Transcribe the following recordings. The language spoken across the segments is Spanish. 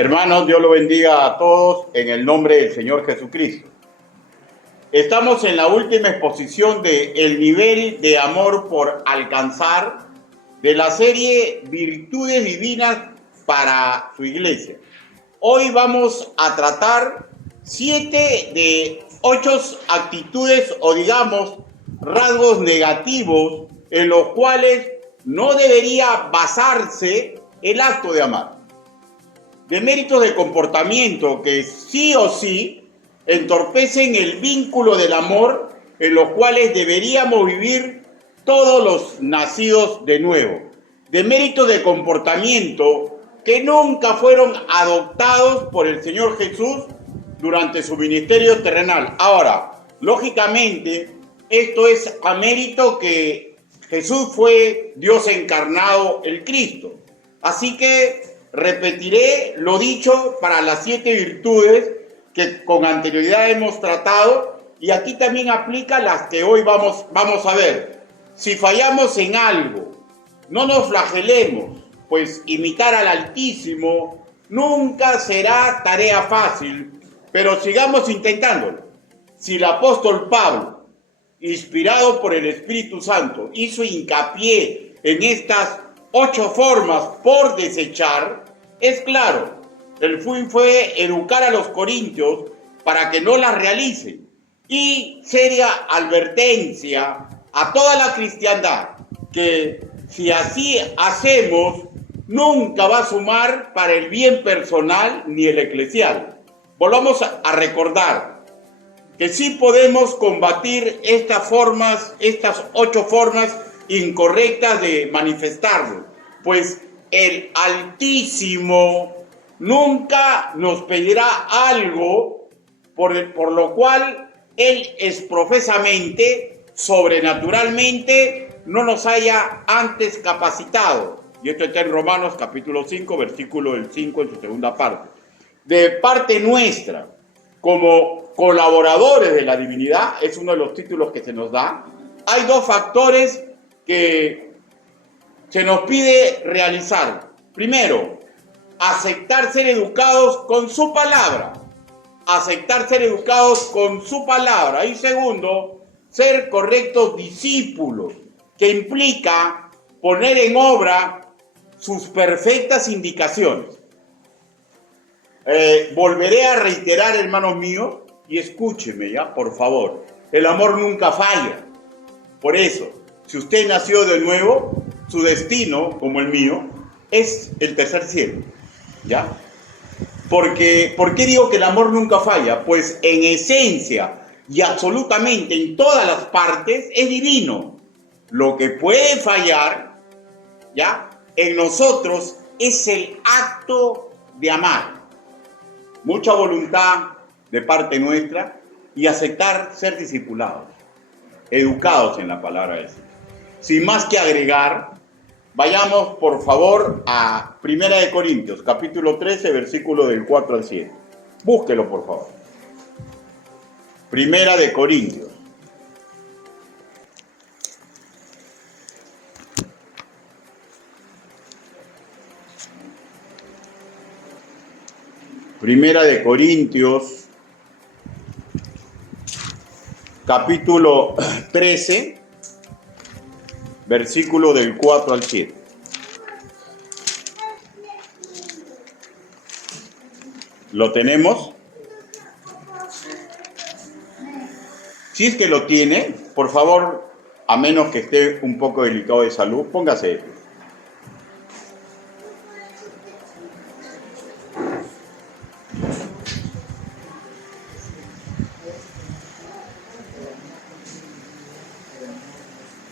Hermanos, Dios lo bendiga a todos en el nombre del Señor Jesucristo. Estamos en la última exposición de El nivel de amor por alcanzar de la serie Virtudes Divinas para su iglesia. Hoy vamos a tratar 7 de 8 actitudes o digamos rasgos negativos en los cuales no debería basarse el acto de amar. Deméritos de comportamiento que sí o sí entorpecen el vínculo del amor en los cuales deberíamos vivir todos los nacidos de nuevo. Deméritos de comportamiento que nunca fueron adoptados por el Señor Jesús durante su ministerio terrenal. Ahora, lógicamente, esto es a mérito que Jesús fue Dios encarnado, el Cristo. Así que repetiré lo dicho para las 7 virtudes que con anterioridad hemos tratado, y aquí también aplica las que hoy vamos a ver. Si fallamos en algo, no nos flagelemos, pues imitar al Altísimo nunca será tarea fácil, pero sigamos intentándolo. Si el apóstol Pablo, inspirado por el Espíritu Santo, hizo hincapié en estas 8 formas por desechar, es claro, el fin fue educar a los corintios para que no las realicen. Y seria advertencia a toda la cristiandad, que si así hacemos, nunca va a sumar para el bien personal ni el eclesial. Volvamos a recordar que sí podemos combatir estas 8 formas incorrectas de manifestarlo, pues el Altísimo nunca nos pedirá algo por lo cual Él exprofesamente, sobrenaturalmente, no nos haya antes capacitado. Y esto está en Romanos capítulo 5, versículo del 5 en su segunda parte. De parte nuestra, como colaboradores de la divinidad, es uno de los títulos que se nos da, hay 2 factores que se nos pide realizar. Primero, aceptar ser educados con su palabra. Aceptar ser educados con su palabra. Y segundo, ser correctos discípulos, que implica poner en obra sus perfectas indicaciones. Volveré a reiterar, hermanos míos, y escúcheme ya, por favor. El amor nunca falla. Por eso, si usted nació de nuevo, su destino, como el mío, es el tercer cielo, ¿ya? ¿Por qué digo que el amor nunca falla? Pues en esencia y absolutamente en todas las partes es divino. Lo que puede fallar, ¿ya?, en nosotros es el acto de amar. Mucha voluntad de parte nuestra y aceptar ser discipulados, educados en la palabra de Dios. Sin más que agregar, vayamos por favor a 1 Corintios, capítulo 13, versículo del 4 al 7. Búsquelo por favor. 1 Corintios. Primera de Corintios, capítulo 13, versículo del 4 al 7. ¿Lo tenemos? Si es que lo tiene, por favor, a menos que esté un poco delicado de salud, póngase.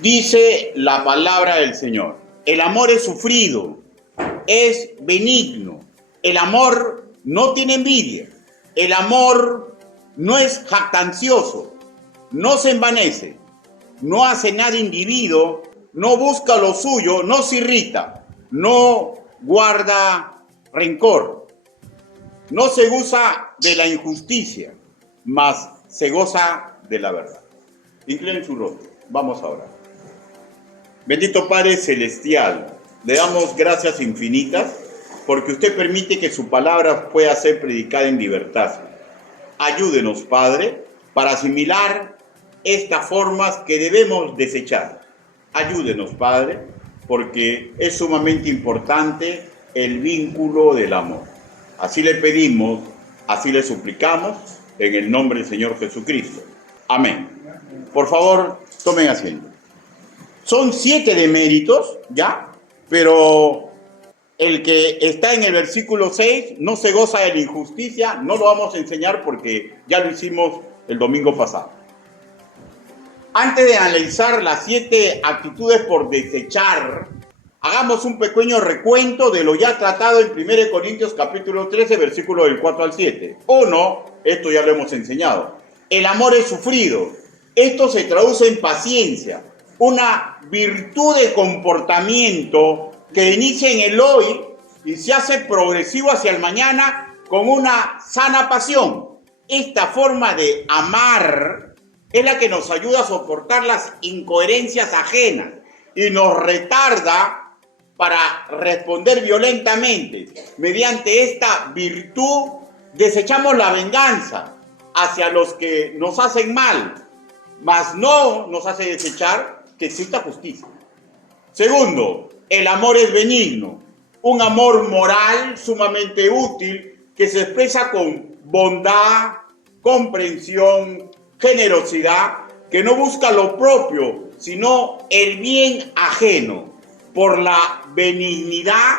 Dice la palabra del Señor: el amor es sufrido, es benigno, el amor no tiene envidia, el amor no es jactancioso, no se envanece, no hace nada indebido, no busca lo suyo, no se irrita, no guarda rencor, no se goza de la injusticia, mas se goza de la verdad. Inclinen su rostro, vamos a orar. Bendito Padre Celestial, le damos gracias infinitas porque usted permite que su palabra pueda ser predicada en libertad. Ayúdenos, Padre, para asimilar estas formas que debemos desechar. Ayúdenos, Padre, porque es sumamente importante el vínculo del amor. Así le pedimos, así le suplicamos, en el nombre del Señor Jesucristo. Amén. Por favor, tomen asiento. Son 7 deméritos, ¿ya? Pero el que está en el versículo 6 no se goza de la injusticia, no lo vamos a enseñar porque ya lo hicimos el domingo pasado. Antes de analizar las 7 actitudes por desechar, hagamos un pequeño recuento de lo ya tratado en 1 Corintios capítulo 13, versículo del 4 al 7. 1, esto ya lo hemos enseñado. El amor es sufrido. Esto se traduce en paciencia, una virtud de comportamiento que inicia en el hoy y se hace progresivo hacia el mañana con una sana pasión. Esta forma de amar es la que nos ayuda a soportar las incoherencias ajenas y nos retarda para responder violentamente. Mediante esta virtud desechamos la venganza hacia los que nos hacen mal, mas no nos hace desechar que exista justicia. Segundo, el amor es benigno, un amor moral sumamente útil que se expresa con bondad, comprensión, generosidad, que no busca lo propio, sino el bien ajeno. Por la benignidad,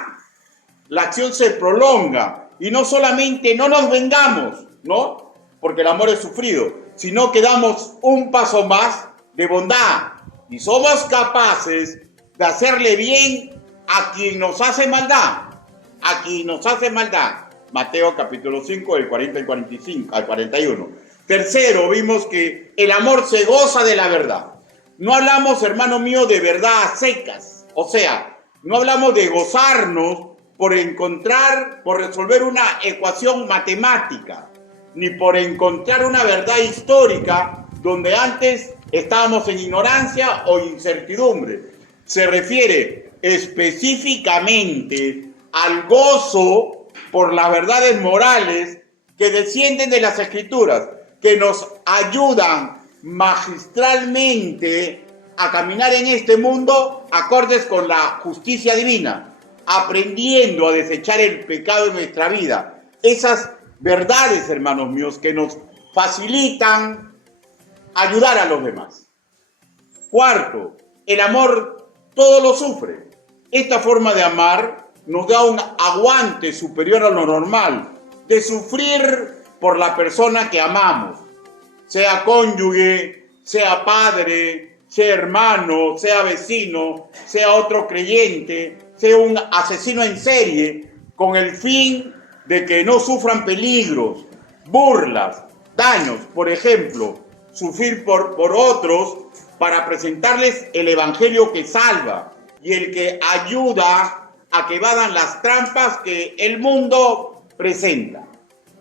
la acción se prolonga y no solamente no nos vengamos, ¿no? Porque el amor es sufrido, sino que damos un paso más de bondad y somos capaces de hacerle bien a quien nos hace maldad, a quien nos hace maldad. Mateo capítulo 5, del 40 al 41. Tercero, vimos que el amor se goza de la verdad. No hablamos, hermano mío, de verdad a secas. O sea, no hablamos de gozarnos por resolver una ecuación matemática, ni por encontrar una verdad histórica donde antes estábamos en ignorancia o incertidumbre. Se refiere específicamente al gozo por las verdades morales que descienden de las Escrituras, que nos ayudan magistralmente a caminar en este mundo acordes con la justicia divina, aprendiendo a desechar el pecado en nuestra vida. Esas verdades, hermanos míos, que nos facilitan ayudar a los demás. Cuarto, el amor todo lo sufre. Esta forma de amar nos da un aguante superior a lo normal, de sufrir por la persona que amamos, sea cónyuge, sea padre, sea hermano, sea vecino, sea otro creyente, sea un asesino en serie, con el fin de que no sufran peligros, burlas, daños. Por ejemplo, sufrir por otros para presentarles el evangelio que salva y el que ayuda a que vadan las trampas que el mundo presenta.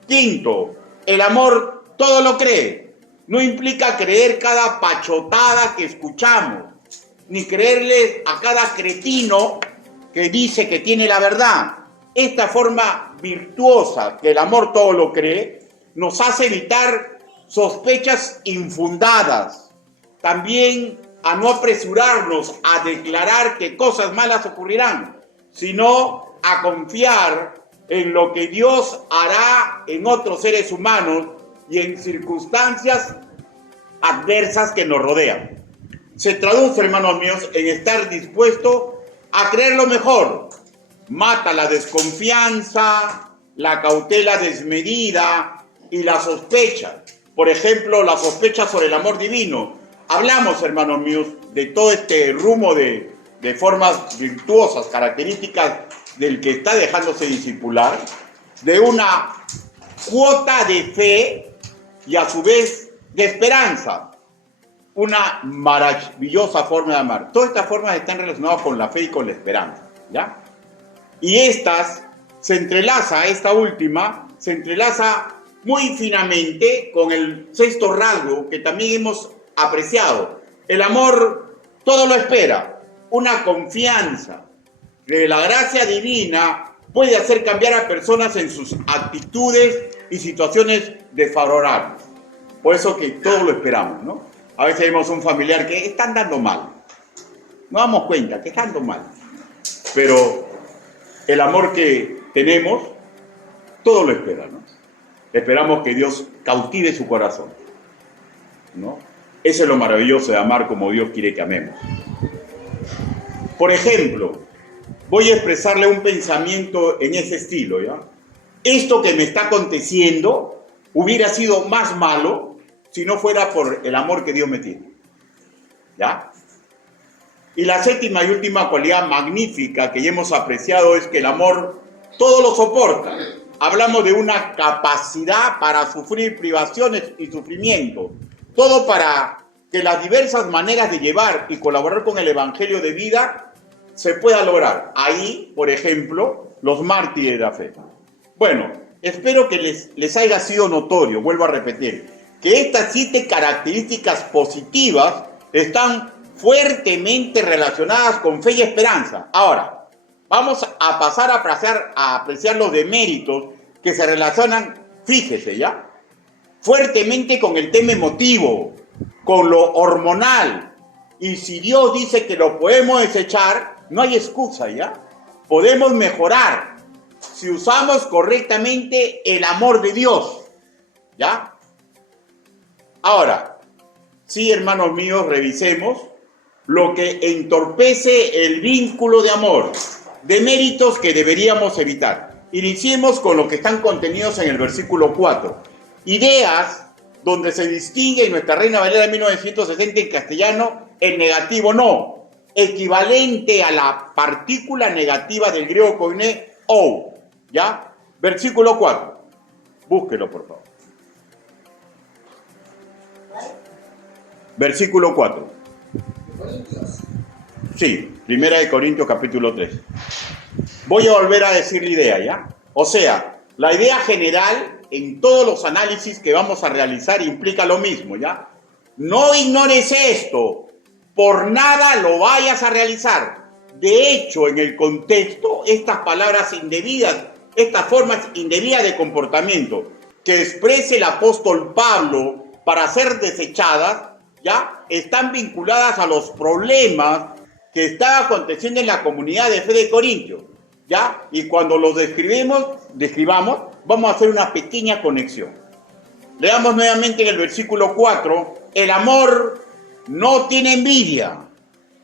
Quinto, el amor todo lo cree. No implica creer cada pachotada que escuchamos, ni creerle a cada cretino que dice que tiene la verdad. Esta forma virtuosa que el amor todo lo cree nos hace evitar sospechas infundadas. También a no apresurarnos a declarar que cosas malas ocurrirán, sino a confiar en lo que Dios hará en otros seres humanos y en circunstancias adversas que nos rodean. Se traduce, hermanos míos, en estar dispuesto a creer lo mejor. Mata la desconfianza, la cautela desmedida y la sospecha. Por ejemplo, la sospecha sobre el amor divino. Hablamos, hermanos míos, de todo este rumbo de formas virtuosas, características del que está dejándose discipular, de una cuota de fe y a su vez de esperanza. Una maravillosa forma de amar. Todas estas formas están relacionadas con la fe y con la esperanza, ¿ya? Y esta última, se entrelaza muy finamente con el sexto rasgo que también hemos apreciado. El amor todo lo espera, una confianza de la gracia divina puede hacer cambiar a personas en sus actitudes y situaciones desfavorables. Por eso que todo lo esperamos, ¿no? A veces vemos un familiar que está andando mal. Nos damos cuenta que está andando mal. Pero el amor que tenemos, todo lo espera, ¿no? Esperamos que Dios cautive su corazón, ¿no? Eso es lo maravilloso de amar como Dios quiere que amemos. Por ejemplo, voy a expresarle un pensamiento en ese estilo, ¿ya? Esto que me está aconteciendo hubiera sido más malo si no fuera por el amor que Dios me tiene, ¿ya? Y la séptima y última cualidad magnífica que ya hemos apreciado es que el amor todo lo soporta. Hablamos de una capacidad para sufrir privaciones y sufrimiento. Todo para que las diversas maneras de llevar y colaborar con el evangelio de vida se pueda lograr. Ahí, por ejemplo, los mártires de la fe. Bueno, espero que les haya sido notorio, vuelvo a repetir, que estas 7 características positivas están fuertemente relacionadas con fe y esperanza. Ahora, vamos a pasar a apreciar los deméritos que se relacionan, fíjese ya, fuertemente con el tema emotivo, con lo hormonal. Y si Dios dice que lo podemos desechar, no hay excusa, ¿ya? Podemos mejorar si usamos correctamente el amor de Dios, ¿ya? Ahora, sí, hermanos míos, revisemos lo que entorpece el vínculo de amor, de méritos que deberíamos evitar. Iniciemos con lo que están contenidos en el versículo 4. Ideas donde se distingue en nuestra Reina Valera de 1960 en castellano el negativo no, equivalente a la partícula negativa del griego koiné, ou, ¿ya? Versículo 4. Búsquelo, por favor. Versículo 4. Sí, Primera de Corintios capítulo 3. Voy a volver a decir la idea, ¿ya? O sea, la idea general en todos los análisis que vamos a realizar implica lo mismo, ¿ya? No ignores esto, por nada lo vayas a realizar. De hecho, en el contexto, estas palabras indebidas, estas formas indebidas de comportamiento que expresa el apóstol Pablo para ser desechadas, ¿ya? Están vinculadas a los problemas que están aconteciendo en la comunidad de fe de Corintios, ¿ya? Y cuando los describamos, vamos a hacer una pequeña conexión. Leamos nuevamente en el versículo 4, el amor no tiene envidia.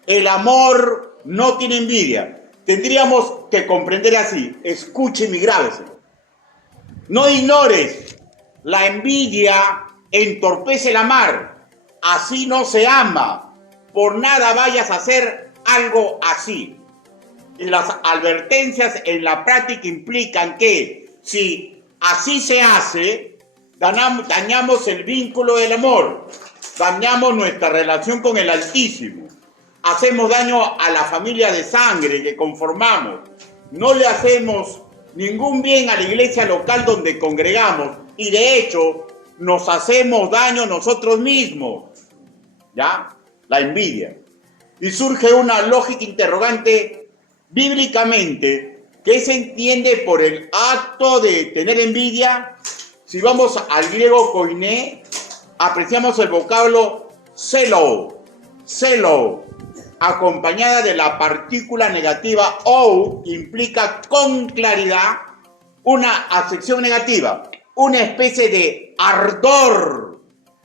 El amor no tiene envidia. Tendríamos que comprender así, escúcheme y grábeselo. No ignores, la envidia entorpece el amar. Así no se ama. Por nada vayas a hacer algo así. Y las advertencias en la práctica implican que si así se hace, dañamos el vínculo del amor, dañamos nuestra relación con el Altísimo, hacemos daño a la familia de sangre que conformamos, no le hacemos ningún bien a la iglesia local donde congregamos y de hecho nos hacemos daño nosotros mismos, ¿ya? La envidia. Y surge una lógica interrogante bíblicamente, ¿qué se entiende por el acto de tener envidia? Si vamos al griego koiné, apreciamos el vocablo celo, acompañada de la partícula negativa ou, implica con claridad una acepción negativa, una especie de ardor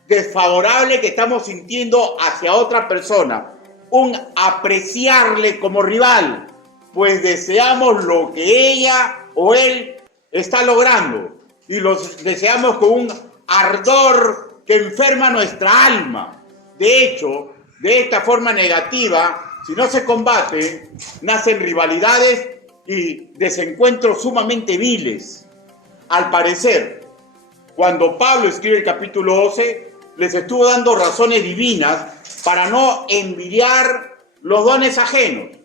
desfavorable que estamos sintiendo hacia otra persona, un apreciarle como rival, pues deseamos lo que ella o él está logrando y los deseamos con un ardor que enferma nuestra alma. De hecho, de esta forma negativa, si no se combate, nacen rivalidades y desencuentros sumamente viles. Al parecer, cuando Pablo escribe el capítulo 12, les estuvo dando razones divinas para no envidiar los dones ajenos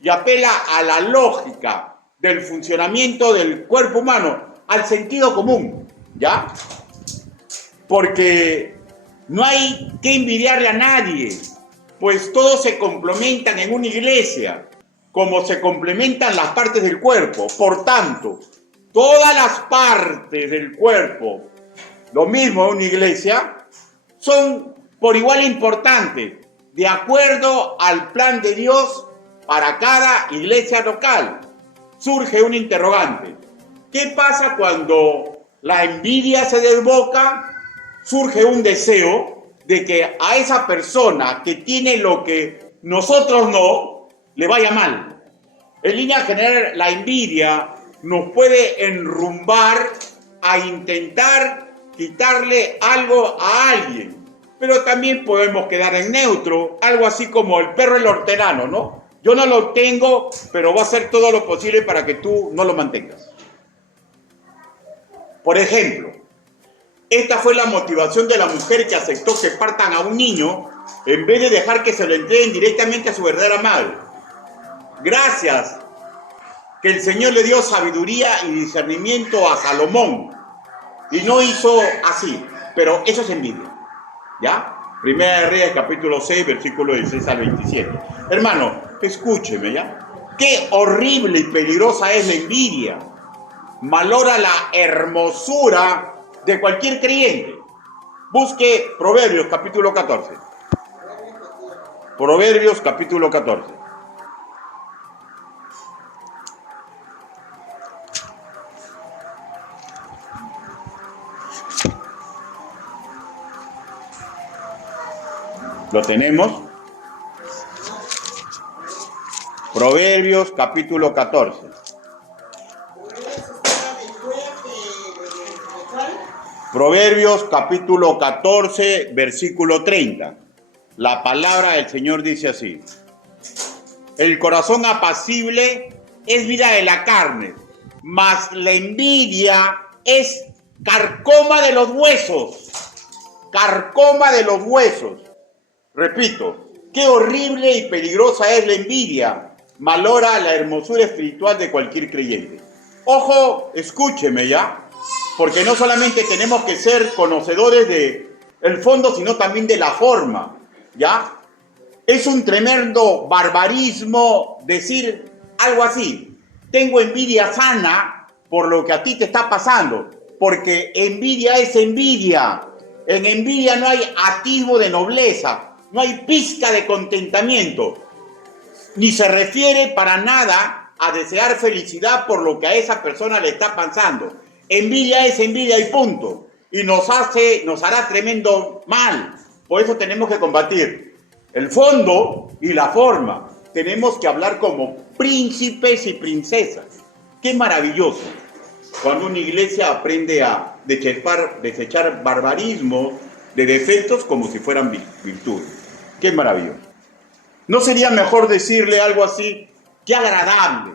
y apela a la lógica del funcionamiento del cuerpo humano, al sentido común, ¿ya? Porque no hay que envidiarle a nadie, pues todos se complementan en una iglesia, como se complementan las partes del cuerpo. Por tanto, todas las partes del cuerpo, lo mismo en una iglesia, son por igual importantes, de acuerdo al plan de Dios para cada iglesia local. Surge un interrogante. ¿Qué pasa cuando la envidia se desboca? Surge un deseo de que a esa persona que tiene lo que nosotros no, le vaya mal. En línea general, la envidia nos puede enrumbar a intentar quitarle algo a alguien, pero también podemos quedar en neutro, algo así como el perro el hortelano, ¿no? Yo no lo tengo, pero voy a hacer todo lo posible para que tú no lo mantengas. Por ejemplo, esta fue la motivación de la mujer que aceptó que partan a un niño en vez de dejar que se lo entreguen directamente a su verdadera madre. Gracias que el Señor le dio sabiduría y discernimiento a Salomón y no hizo así, pero eso es envidia, ¿ya? Primera de Reyes, capítulo 6, versículo 16 al 27. Hermano, escúcheme, ¿ya? Qué horrible y peligrosa es la envidia. Malora la hermosura de cualquier creyente. Busque Proverbios, capítulo 14. Proverbios, capítulo 14. ¿Lo tenemos? Proverbios, capítulo 14. Proverbios, capítulo 14, versículo 30. La palabra del Señor dice así: el corazón apacible es vida de la carne, mas la envidia es carcoma de los huesos. Carcoma de los huesos. Repito, qué horrible y peligrosa es la envidia. Malora la hermosura espiritual de cualquier creyente. Ojo, escúcheme ya, porque no solamente tenemos que ser conocedores del fondo, sino también de la forma, ¿ya? Es un tremendo barbarismo decir algo así: tengo envidia sana por lo que a ti te está pasando, porque envidia es envidia. En envidia no hay atisbo de nobleza, no hay pizca de contentamiento, ni se refiere para nada a desear felicidad por lo que a esa persona le está pasando. Envidia es envidia y punto. Y nos hará tremendo mal. Por eso tenemos que combatir el fondo y la forma. Tenemos que hablar como príncipes y princesas. Qué maravilloso cuando una iglesia aprende a desechar barbarismos de defectos como si fueran virtudes. Qué maravilloso. ¿No sería mejor decirle algo así? Qué agradable,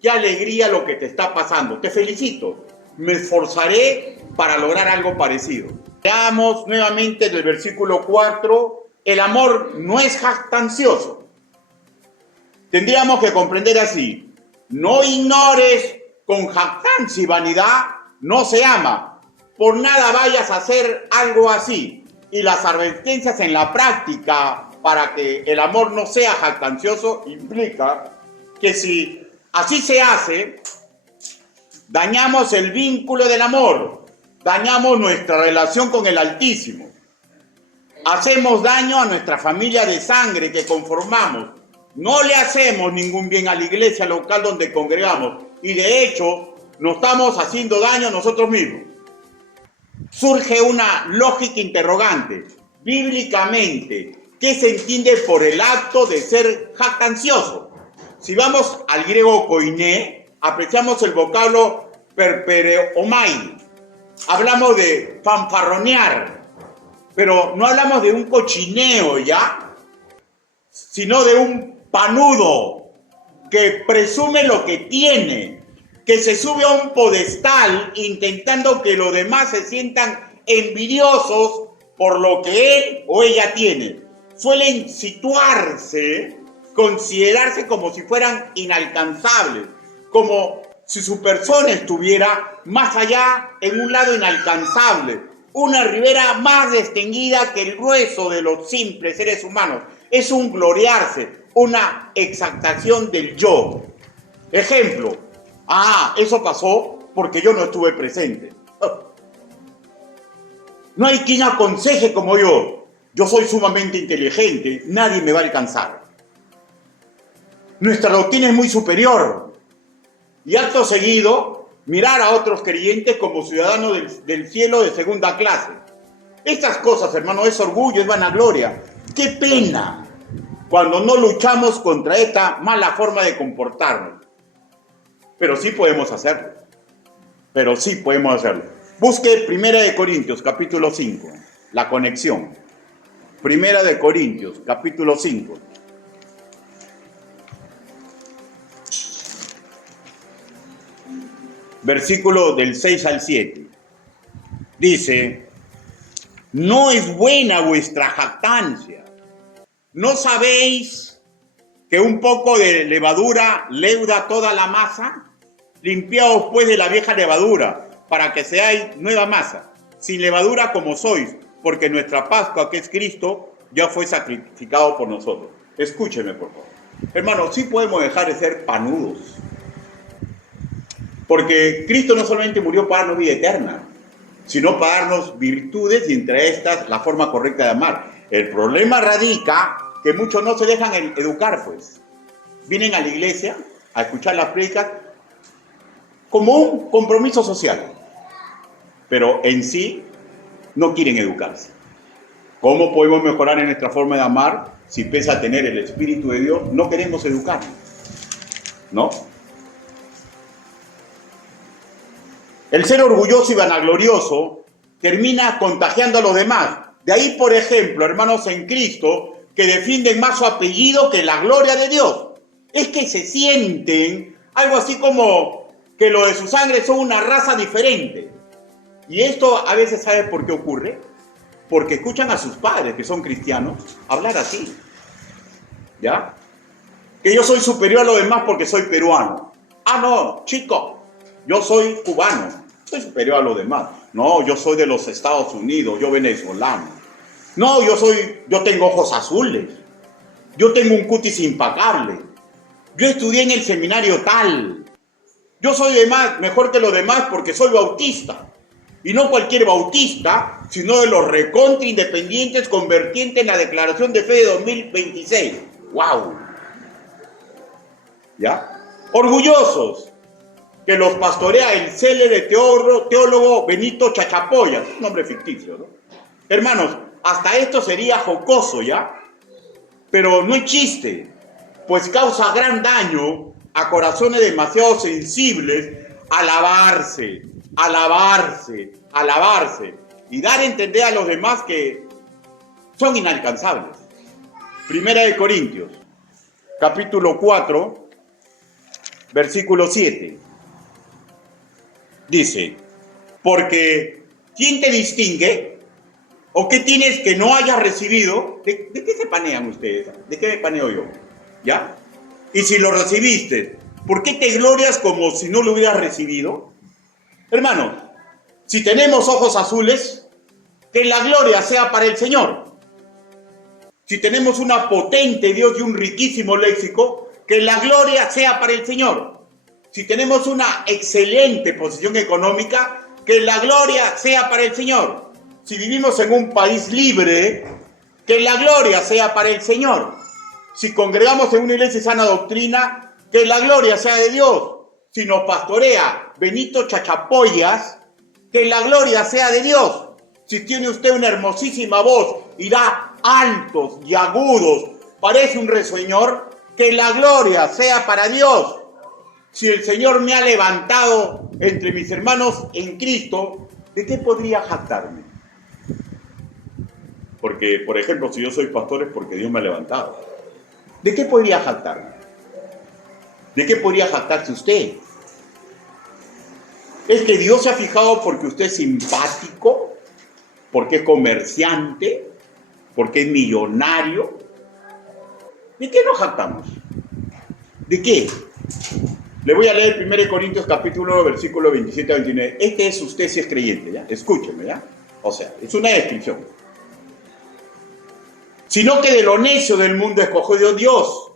qué alegría lo que te está pasando. Te felicito. Me esforzaré para lograr algo parecido. Veamos nuevamente del versículo 4. El amor no es jactancioso. Tendríamos que comprender así: no ignores con jactancia y vanidad, no se ama. Por nada vayas a hacer algo así. Y las advertencias en la práctica para que el amor no sea jactancioso implica que si así se hace, dañamos el vínculo del amor, dañamos nuestra relación con el Altísimo, hacemos daño a nuestra familia de sangre que conformamos, no le hacemos ningún bien a la iglesia local donde congregamos y de hecho nos estamos haciendo daño a nosotros mismos. Surge una lógica interrogante. Bíblicamente, ¿qué se entiende por el acto de ser jactancioso? Si vamos al griego koiné, apreciamos el vocablo perpereomai. Hablamos de fanfarronear, pero no hablamos de un cochineo, ¿ya? Sino de un panudo que presume lo que tiene, que se sube a un pedestal intentando que los demás se sientan envidiosos por lo que él o ella tiene. Suelen situarse, considerarse como si fueran inalcanzables, como si su persona estuviera más allá, en un lado inalcanzable, una ribera más extendida que el grueso de los simples seres humanos. Es un gloriarse, una exaltación del yo. Ejemplo, eso pasó porque yo no estuve presente. No hay quien aconseje como yo. Yo soy sumamente inteligente, nadie me va a alcanzar. Nuestra doctrina es muy superior. Y acto seguido, mirar a otros creyentes como ciudadanos del cielo de segunda clase. Estas cosas, hermano, es orgullo, es vanagloria. ¡Qué pena! Cuando no luchamos contra esta mala forma de comportarnos. Pero sí podemos hacerlo. Busque 1 Corintios, capítulo 5. La conexión. 1 Corintios, capítulo 5. Versículo del 6 al 7. Dice: no es buena vuestra jactancia. ¿No sabéis que un poco de levadura leuda toda la masa? Limpiaos pues de la vieja levadura, para que seáis nueva masa, sin levadura como sois, porque nuestra Pascua, que es Cristo, ya fue sacrificado por nosotros. Escúcheme, por favor. Hermanos, sí podemos dejar de ser panudos. Porque Cristo no solamente murió para darnos vida eterna, sino para darnos virtudes y entre estas la forma correcta de amar. El problema radica que muchos no se dejan educar, pues. Vienen a la iglesia a escuchar las prédicas como un compromiso social, pero en sí no quieren educarse. ¿Cómo podemos mejorar en nuestra forma de amar si pese a tener el Espíritu de Dios no queremos educarnos? ¿No? El ser orgulloso y vanaglorioso termina contagiando a los demás. De ahí, por ejemplo, hermanos en Cristo, que defienden más su apellido que la gloria de Dios. Es que se sienten algo así como que los de su sangre son una raza diferente. Y esto a veces, ¿sabe por qué ocurre? Porque escuchan a sus padres, que son cristianos, hablar así. ¿Ya? Que yo soy superior a los demás porque soy peruano. No, chico, yo soy cubano, soy superior a los demás. No, yo soy de los Estados Unidos, yo venezolano. No, yo tengo ojos azules. Yo tengo un cutis impecable. Yo estudié en el seminario tal. Yo soy mejor que los demás porque soy bautista. Y no cualquier bautista, sino de los recontra independientes convertientes en la Declaración de Fe de 2026. ¡Wow! ¿Ya? Orgullosos, que los pastorea el célebre teólogo Benito Chachapoyas, un nombre ficticio, ¿no? Hermanos, hasta esto sería jocoso, ¿ya? Pero no es chiste, pues causa gran daño a corazones demasiado sensibles alabarse y dar a entender a los demás que son inalcanzables. 1 Corintios, capítulo 4, versículo 7. Dice: porque ¿quién te distingue? ¿O qué tienes que no hayas recibido? ¿De qué se panean ustedes? ¿De qué me paneo yo? ¿Ya? Y si lo recibiste, ¿por qué te glorias como si no lo hubieras recibido? Hermanos, si tenemos ojos azules, que la gloria sea para el Señor. Si tenemos una potente Dios y un riquísimo léxico, que la gloria sea para el Señor. Si tenemos una excelente posición económica, que la gloria sea para el Señor. Si vivimos en un país libre, que la gloria sea para el Señor. Si congregamos en una iglesia de sana doctrina, que la gloria sea de Dios. Si nos pastorea Benito Chachapoyas, que la gloria sea de Dios. Si tiene usted una hermosísima voz y da altos y agudos, parece un ruiseñor, que la gloria sea para Dios. Si el Señor me ha levantado entre mis hermanos en Cristo, ¿de qué podría jactarme? Porque, por ejemplo, si yo soy pastor es porque Dios me ha levantado. ¿De qué podría jactarme? ¿De qué podría jactarse usted? ¿Es que Dios se ha fijado porque usted es simpático? ¿Porque es comerciante? ¿Porque es millonario? ¿De qué nos jactamos? ¿De qué? Le voy a leer 1 Corintios capítulo 1, versículo 27 a 29. Este es usted si es creyente, ¿ya? Escúcheme, ¿ya? O sea, es una descripción. Sino que de lo necio del mundo escogió Dios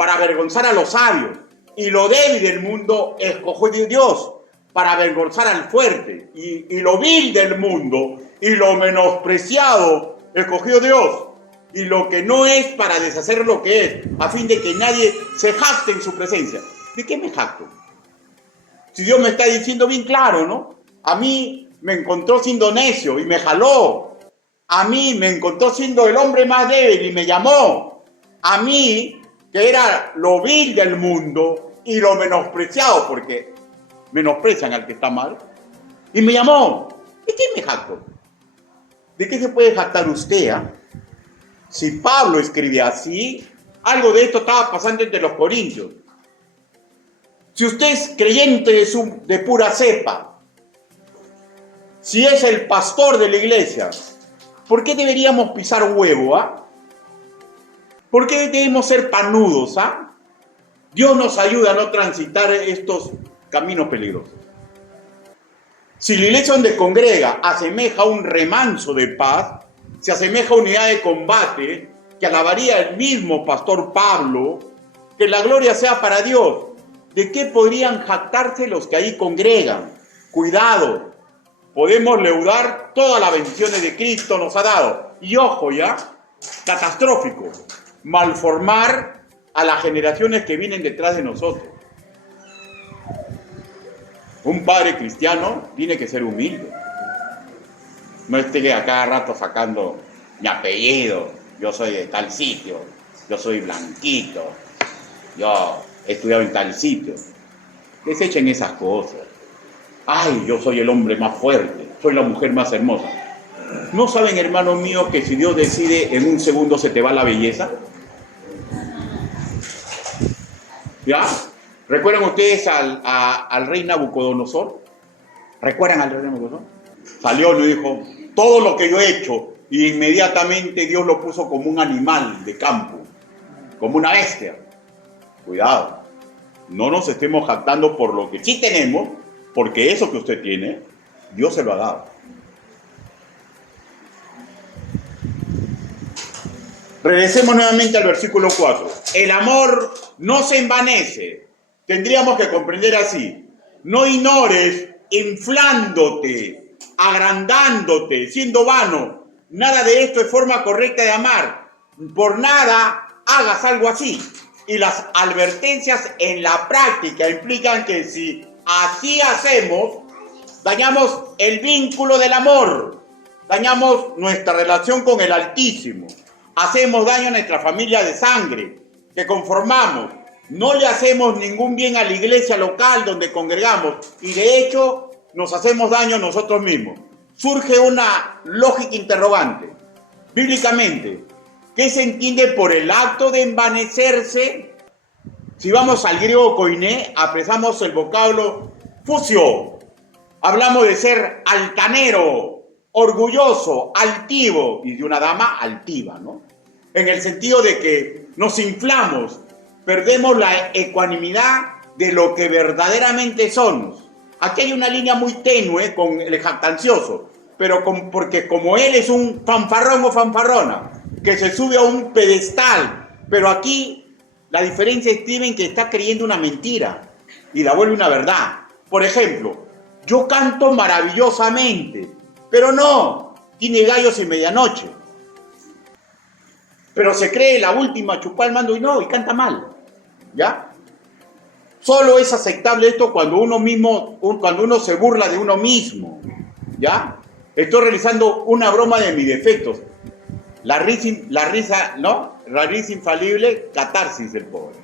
para avergonzar a los sabios. Y lo débil del mundo escogió Dios para avergonzar al fuerte. Y lo vil del mundo y lo menospreciado escogió Dios. Y lo que no es para deshacer lo que es, a fin de que nadie se jacte en su presencia. ¿De qué me jacto? Si Dios me está diciendo bien claro, ¿no? A mí me encontró siendo necio y me jaló. A mí me encontró siendo el hombre más débil y me llamó. A mí, que era lo vil del mundo y lo menospreciado, porque menosprecian al que está mal, y me llamó. ¿De qué me jacto? ¿De qué se puede jactar usted? Si Pablo escribe así, algo de esto estaba pasando entre los corintios. Si usted es creyente de pura cepa, si es el pastor de la iglesia, ¿por qué deberíamos pisar huevo? ¿Por qué debemos ser panudos? Dios nos ayuda a no transitar estos caminos peligrosos. Si la iglesia donde congrega asemeja un remanso de paz, se asemeja a unidad de combate, que alabaría el mismo pastor Pablo, que la gloria sea para Dios. ¿De qué podrían jactarse los que ahí congregan? Cuidado, podemos leudar todas las bendiciones de Cristo nos ha dado. Y ojo catastrófico, malformar a las generaciones que vienen detrás de nosotros. Un padre cristiano tiene que ser humilde. No esté a cada rato sacando mi apellido, yo soy de tal sitio, yo soy blanquito, yo he estudiado en tal sitio. Desechen esas cosas. Ay, yo soy el hombre más fuerte, soy la mujer más hermosa. ¿No saben, hermanos míos, que si Dios decide en un segundo se te va la belleza? ¿Ya? ¿Recuerdan ustedes al rey Nabucodonosor? ¿Recuerdan al rey Nabucodonosor? Salió y dijo, todo lo que yo he hecho, y inmediatamente Dios lo puso como un animal de campo, como una bestia. Cuidado, no nos estemos jactando por lo que sí tenemos, porque eso que usted tiene, Dios se lo ha dado. Regresemos nuevamente al versículo 4. El amor no se envanece. Tendríamos que comprender así. No ignores inflándote, agrandándote, siendo vano. Nada de esto es forma correcta de amar. Por nada hagas algo así. Y las advertencias en la práctica implican que si así hacemos, dañamos el vínculo del amor, dañamos nuestra relación con el Altísimo, hacemos daño a nuestra familia de sangre, que conformamos, no le hacemos ningún bien a la iglesia local donde congregamos y de hecho nos hacemos daño a nosotros mismos. Surge una lógica interrogante. Bíblicamente, ¿qué se entiende por el acto de envanecerse? Si vamos al griego koiné, apresamos el vocablo fusio. Hablamos de ser altanero, orgulloso, altivo, y de una dama altiva, ¿no? En el sentido de que nos inflamos, perdemos la ecuanimidad de lo que verdaderamente somos. Aquí hay una línea muy tenue con el jactancioso, pero porque como él es un fanfarrón o fanfarrona, que se sube a un pedestal, pero aquí la diferencia está en que está creyendo una mentira y la vuelve una verdad. Por ejemplo, yo canto maravillosamente, pero no, tiene gallos en medianoche. Pero se cree la última, chupa el mando y canta mal, ¿ya? Solo es aceptable esto cuando uno se burla de uno mismo, ¿ya? Estoy realizando una broma de mis defectos. La risa, ¿no? La risa infalible, catarsis del pobre,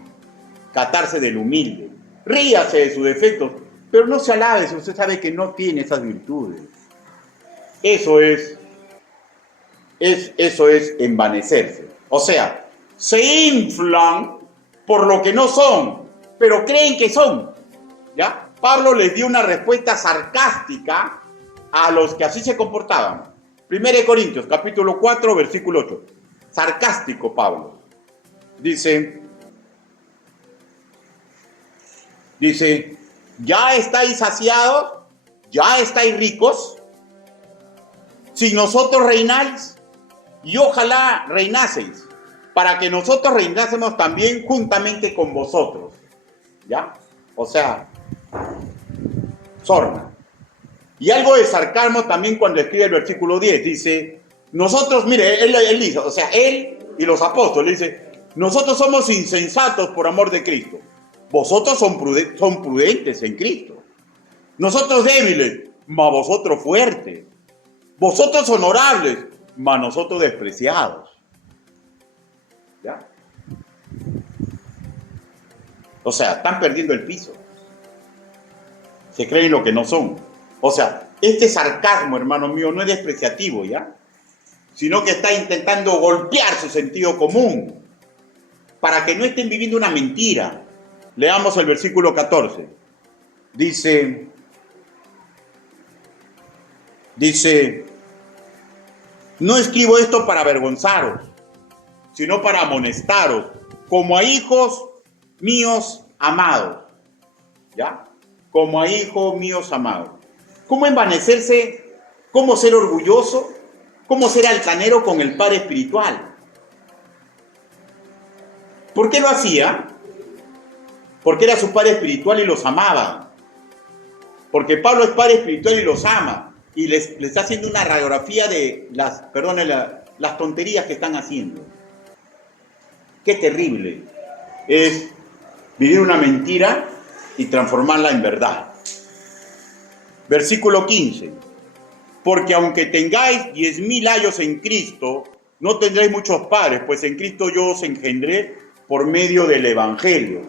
catarse del humilde. Ríase de sus defectos, pero no se alabe si usted sabe que no tiene esas virtudes. Eso es envanecerse. O sea, se inflan por lo que no son, pero creen que son, ¿ya? Pablo les dio una respuesta sarcástica a los que así se comportaban. 1 Corintios, capítulo 4, versículo 8. Sarcástico Pablo. Dice, ¿ya estáis saciados? ¿Ya estáis ricos? Si nosotros reináis, y ojalá reinaseis. para que nosotros reinásemos también juntamente con vosotros. ¿Ya? O sea, sorna. Y algo de sarcasmo también cuando escribe el versículo 10. Dice, nosotros, mire, él dice, o sea, él y los apóstoles, dice, nosotros somos insensatos por amor de Cristo. Vosotros son prudentes en Cristo. Nosotros débiles, mas vosotros fuertes. Vosotros honorables, mas nosotros despreciados. ¿Ya? O sea, están perdiendo el piso. Se creen lo que no son. O sea, este sarcasmo, hermano mío, no es despreciativo, ¿ya? Sino que está intentando golpear su sentido común para que no estén viviendo una mentira. Leamos el versículo 14. Dice, no escribo esto para avergonzaros, sino para amonestaros, como a hijos míos amados. ¿Ya? Como a hijos míos amados. ¿Cómo envanecerse? ¿Cómo ser orgulloso? ¿Cómo ser altanero con el Padre espiritual? ¿Por qué lo hacía? Porque era su Padre espiritual y los amaba. Porque Pablo es Padre espiritual y los ama. Y les está haciendo una radiografía de las tonterías que están haciendo. Qué terrible es vivir una mentira y transformarla en verdad. Versículo 15. Porque aunque tengáis 10.000 años en Cristo, no tendréis muchos padres, pues en Cristo yo os engendré por medio del Evangelio.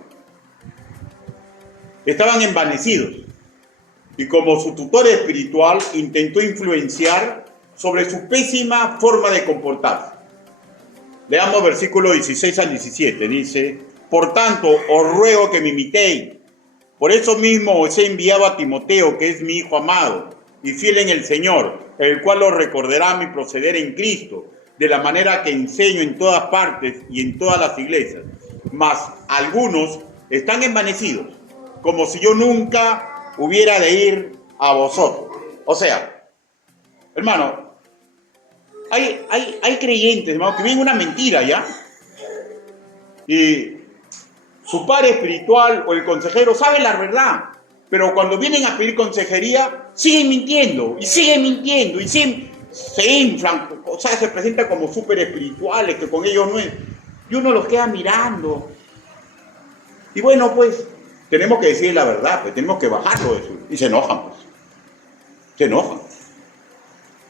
Estaban envanecidos. Y como su tutor espiritual intentó influenciar sobre su pésima forma de comportarse. Leamos versículos 16 al 17. Dice, por tanto, os ruego que me imitéis. Por eso mismo os he enviado a Timoteo, que es mi hijo amado y fiel en el Señor, el cual os recordará mi proceder en Cristo, de la manera que enseño en todas partes y en todas las iglesias. Mas algunos están envanecidos, como si yo nunca hubiera de ir a vosotros. O sea, hermano, hay creyentes, hermano, que viven una mentira, ¿ya? Y su padre espiritual o el consejero sabe la verdad, pero cuando vienen a pedir consejería, siguen mintiendo, y se inflan, o sea, se presentan como súper espirituales, que con ellos no es, y uno los queda mirando. Y bueno, pues, tenemos que decir la verdad, pues tenemos que bajarlo de eso. Y se enojan, pues.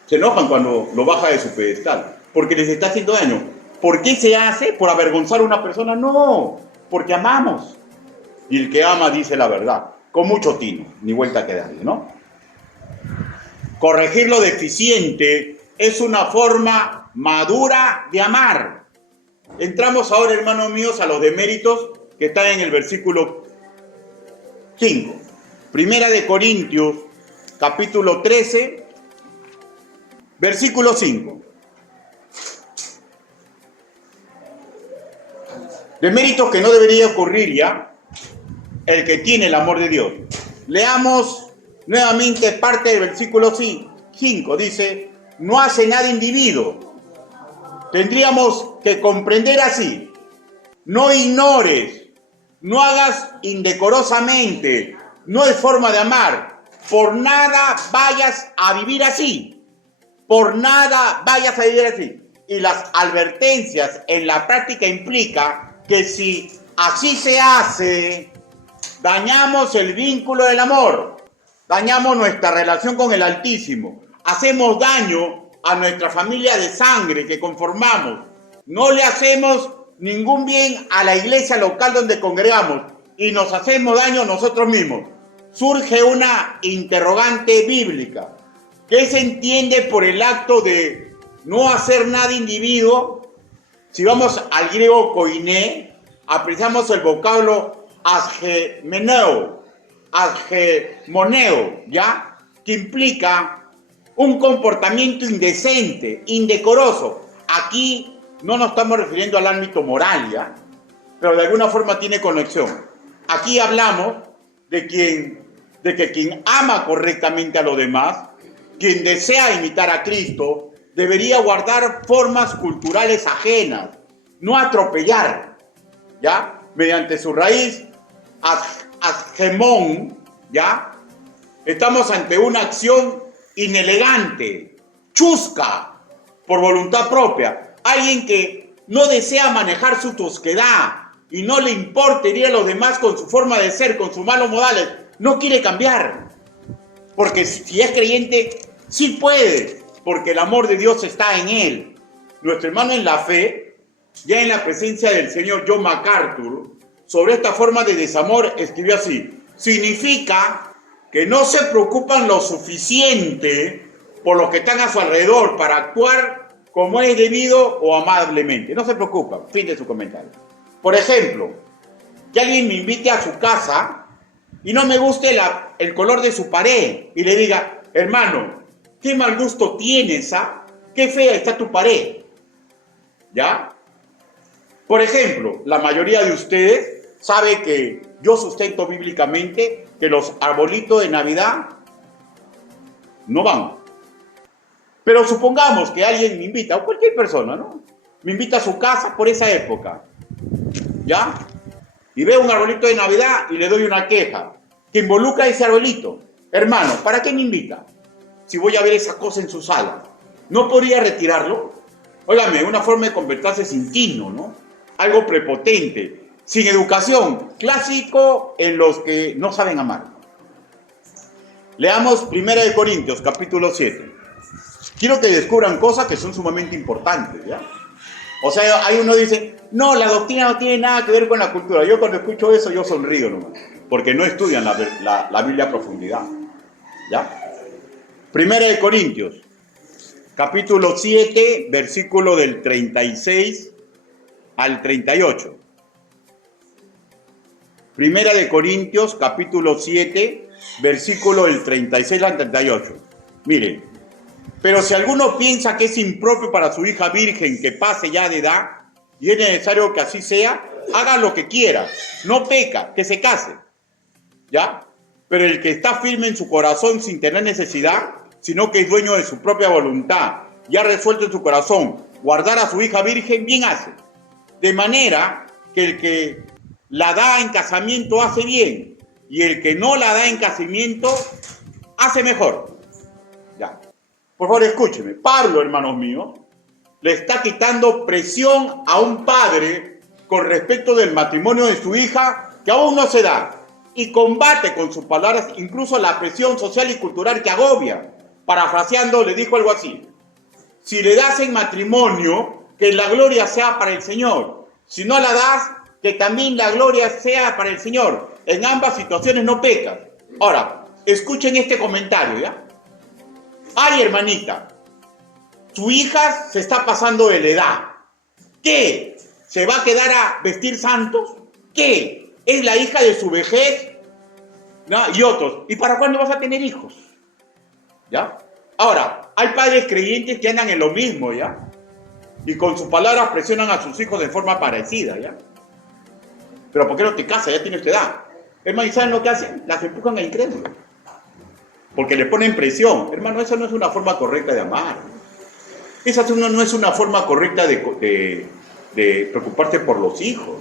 Se enojan cuando lo baja de su pedestal, porque les está haciendo daño. ¿Por qué se hace? ¿Por avergonzar a una persona? No, porque amamos. Y el que ama dice la verdad, con mucho tino, ni vuelta que darle, ¿no? Corregir lo deficiente es una forma madura de amar. Entramos ahora, hermanos míos, a los deméritos que están en el versículo 5. Primera de Corintios, capítulo 13, versículo 5. Deméritos que no debería ocurrir ya el que tiene el amor de Dios. Leamos nuevamente parte del versículo 5. Dice, no hace nada individuo. Tendríamos que comprender así. No ignores, no hagas indecorosamente, no es forma de amar. Por nada vayas a vivir así. Por nada vayas a vivir así. Y las advertencias en la práctica implica que si así se hace, dañamos el vínculo del amor, dañamos nuestra relación con el Altísimo, hacemos daño a nuestra familia de sangre que conformamos, no le hacemos ningún bien a la iglesia local donde congregamos y nos hacemos daño a nosotros mismos. Surge una interrogante bíblica. ¿Qué se entiende por el acto de no hacer nada individuo? Si vamos al griego koiné, apreciamos el vocablo asgemoneo, ¿ya? Que implica un comportamiento indecente, indecoroso. Aquí no nos estamos refiriendo al ámbito moral, ¿ya? Pero de alguna forma tiene conexión. Aquí hablamos de que quien ama correctamente a los demás, quien desea imitar a Cristo, debería guardar formas culturales ajenas, no atropellar, ¿ya? Mediante su raíz asgemón, ¿ya? Estamos ante una acción inelegante, chusca, por voluntad propia. Alguien que no desea manejar su tosquedad y no le importa herir a los demás con su forma de ser, con sus malos modales. No quiere cambiar. Porque si es creyente, sí puede, porque el amor de Dios está en él. Nuestro hermano en la fe, ya en la presencia del señor John MacArthur, sobre esta forma de desamor, escribió así: significa que no se preocupan lo suficiente por los que están a su alrededor para actuar como es debido o amablemente. No se preocupan. Fin de su comentario. Por ejemplo, que alguien me invite a su casa y no me guste el color de su pared y le diga: hermano, qué mal gusto tienes, ¿ah? Qué fea está tu pared. ¿Ya? Por ejemplo, la mayoría de ustedes sabe que yo sustento bíblicamente que los arbolitos de Navidad no van. Pero supongamos que alguien me invita, o cualquier persona, ¿no? Me invita a su casa por esa época, ¿ya? Y veo un arbolito de Navidad y le doy una queja que involucra ese arbolito. Hermano, ¿para qué me invita? Si voy a ver esa cosa en su sala, ¿no podría retirarlo? Óigame, una forma de comportarse sin tino, ¿no? Algo prepotente, sin educación, clásico en los que no saben amar. Leamos 1 Corintios, capítulo 7. Quiero que descubran cosas que son sumamente importantes, ¿ya? O sea, hay uno dice, no, la doctrina no tiene nada que ver con la cultura. Yo cuando escucho eso, yo sonrío nomás, porque no estudian la Biblia a profundidad, ¿ya? 1 Corintios, capítulo 7, versículo del 36 al 38. 1 Corintios, capítulo 7, versículo del 36 al 38. Miren, pero si alguno piensa que es impropio para su hija virgen que pase ya de edad, y es necesario que así sea, haga lo que quiera, no peca, que se case, ¿ya? Pero el que está firme en su corazón sin tener necesidad, sino que es dueño de su propia voluntad, y ha resuelto en su corazón guardar a su hija virgen, bien hace. De manera que el que la da en casamiento hace bien, y el que no la da en casamiento hace mejor. Ya. Por favor, escúcheme. Pablo, hermanos míos, le está quitando presión a un padre con respecto del matrimonio de su hija que aún no se da, y combate con sus palabras incluso la presión social y cultural que agobia. Parafraseando, le dijo algo así: si le das en matrimonio, que la gloria sea para el Señor. Si no la das, que también la gloria sea para el Señor. En ambas situaciones no pecas. Ahora, escuchen este comentario, ¿ya? Ay, hermanita, su hija se está pasando de la edad. ¿Qué? ¿Se va a quedar a vestir santos? ¿Qué? ¿Es la hija de su vejez? ¿No? Y otros, ¿y para cuándo vas a tener hijos? ¿Ya? Ahora, hay padres creyentes que andan en lo mismo, ¿ya? Y con sus palabras presionan a sus hijos de forma parecida, ¿ya? Pero ¿por qué no te casas? Ya tienes tu edad. Hermano, ¿y saben lo que hacen? Las empujan a incrédulos. Porque le ponen presión. Hermano, esa no es una forma correcta de amar. Esa no es una forma correcta de preocuparse por los hijos.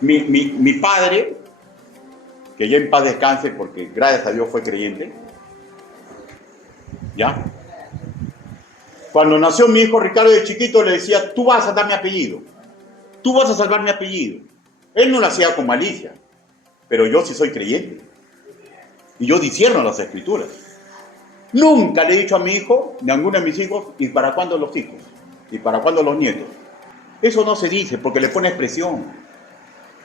Mi padre, que ya en paz descanse porque gracias a Dios fue creyente, ¿ya? Cuando nació mi hijo Ricardo de chiquito le decía, tú vas a dar mi apellido, tú vas a salvar mi apellido. Él no lo hacía con malicia, pero yo sí soy creyente. Y yo discierno las escrituras. Nunca le he dicho a mi hijo, ni a ninguno de mis hijos, ¿y para cuándo los hijos? ¿Y para cuándo los nietos? Eso no se dice porque le pone presión.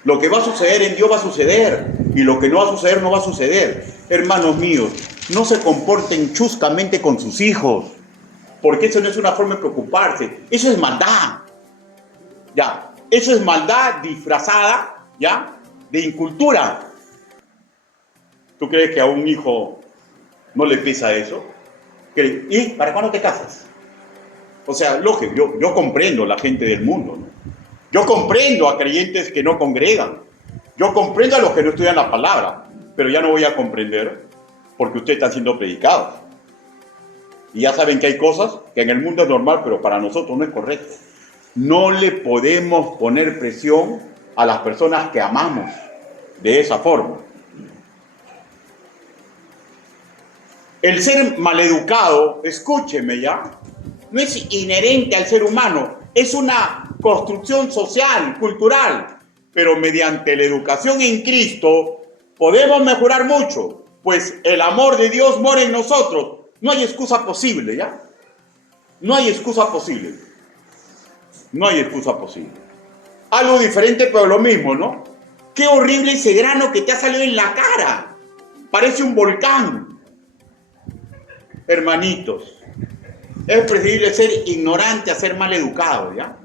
Lo que va a suceder en Dios va a suceder, y lo que no va a suceder no va a suceder. Hermanos míos, no se comporten chuscamente con sus hijos, porque eso no es una forma de preocuparse. Eso es maldad. Ya, eso es maldad disfrazada, ¿ya?, de incultura. ¿Tú crees que a un hijo no le pesa eso? ¿Y para cuándo te casas? O sea, lógico, yo comprendo a la gente del mundo, ¿no? Yo comprendo a creyentes que no congregan. Yo comprendo a los que no estudian la palabra. Pero ya no voy a comprender porque ustedes están siendo predicados. Y ya saben que hay cosas que en el mundo es normal, pero para nosotros no es correcto. No le podemos poner presión a las personas que amamos de esa forma. El ser maleducado, escúcheme ya, no es inherente al ser humano, es una construcción social, cultural, pero mediante la educación en Cristo podemos mejorar mucho, pues el amor de Dios mora en nosotros. No hay excusa posible, ¿ya? No hay excusa posible. No hay excusa posible. Algo diferente, pero lo mismo, ¿no? Qué horrible ese grano que te ha salido en la cara. Parece un volcán. Hermanitos, es preferible ser ignorante a ser mal educado, ¿ya?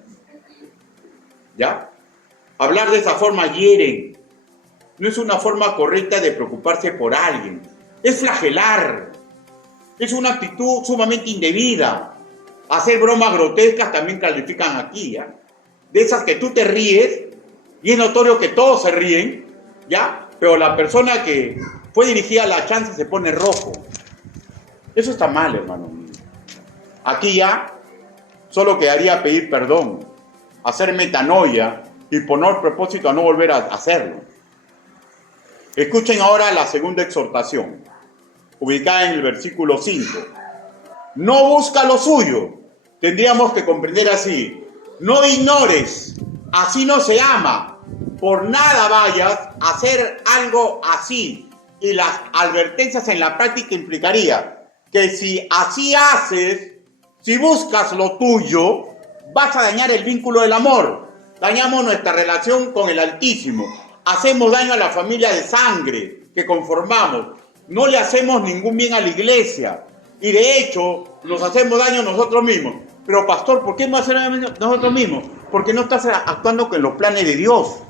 ¿Ya? Hablar de esa forma hiere. No es una forma correcta de preocuparse por alguien. Es flagelar. Es una actitud sumamente indebida. Hacer bromas grotescas también califican aquí, ¿ya? De esas que tú te ríes, y es notorio que todos se ríen, ¿ya? Pero la persona que fue dirigida a la chance se pone rojo. Eso está mal, hermano mío. Aquí ya solo quedaría pedir perdón, hacer metanoia y poner propósito a no volver a hacerlo. Escuchen ahora la segunda exhortación, ubicada en el versículo 5. No busca lo suyo. Tendríamos que comprender así. No ignores, así no se ama. Por nada vayas a hacer algo así. Y las advertencias en la práctica implicaría que si así haces, si buscas lo tuyo, vas a dañar el vínculo del amor. Dañamos nuestra relación con el Altísimo. Hacemos daño a la familia de sangre que conformamos. No le hacemos ningún bien a la iglesia. Y de hecho, nos hacemos daño a nosotros mismos. Pero pastor, ¿por qué no hacer daño a nosotros mismos? Porque no estás actuando con los planes de Dios.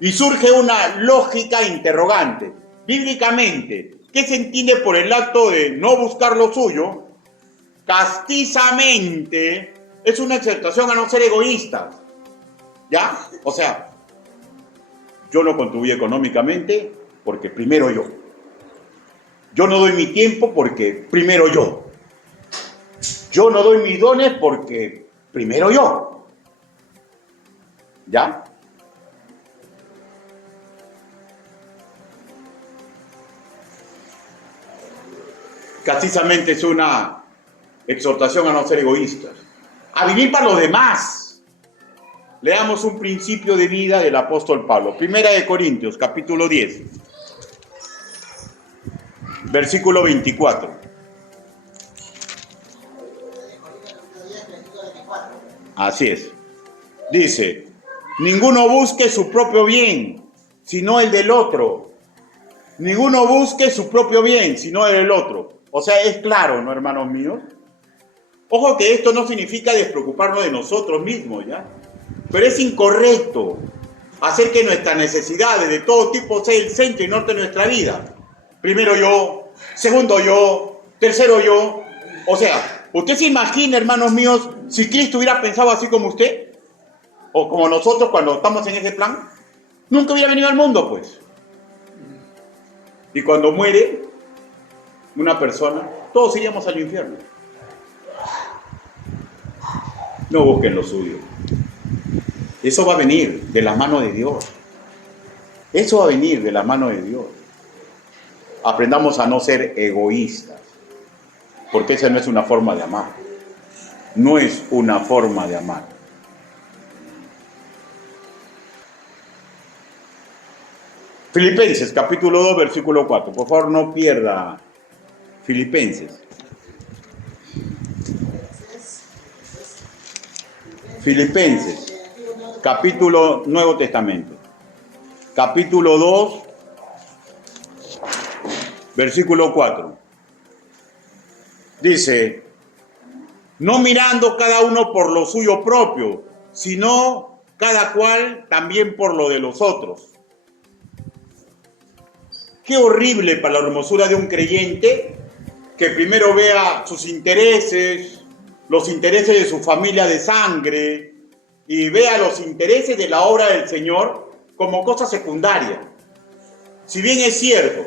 Y surge una lógica interrogante. Bíblicamente, ¿qué se entiende por el acto de no buscar lo suyo? Castizamente es una exhortación a no ser egoístas. ¿Ya? O sea, yo no contribuyo económicamente porque primero yo. Yo no doy mi tiempo porque primero yo. Yo no doy mis dones porque primero yo. ¿Ya? Castizamente es una exhortación a no ser egoístas, a vivir para los demás. Leamos un principio de vida del apóstol Pablo. Primera de Corintios, capítulo 10, versículo 24. Así es. Dice, ninguno busque su propio bien, sino el del otro. Ninguno busque su propio bien, sino el del otro. O sea, es claro, ¿no, hermanos míos? Ojo que esto no significa despreocuparnos de nosotros mismos, ¿ya? Pero es incorrecto hacer que nuestras necesidades de todo tipo sea el centro y norte de nuestra vida. Primero yo, segundo yo, tercero yo. O sea, ¿usted se imagina, hermanos míos, si Cristo hubiera pensado así como usted? O como nosotros cuando estamos en ese plan. Nunca hubiera venido al mundo, pues. Y cuando muere una persona, todos iríamos al infierno. No busquen lo suyo. Eso va a venir de la mano de Dios. Eso va a venir de la mano de Dios. Aprendamos a no ser egoístas, porque esa no es una forma de amar. No es una forma de amar. Filipenses, capítulo 2, versículo 4. Por favor, no pierda Filipenses. Filipenses, capítulo Nuevo Testamento. Capítulo 2, versículo 4. Dice, no mirando cada uno por lo suyo propio, sino cada cual también por lo de los otros. Qué horrible para la hermosura de un creyente que primero vea sus intereses, los intereses de su familia de sangre y vea los intereses de la obra del Señor como cosa secundaria. Si bien es cierto,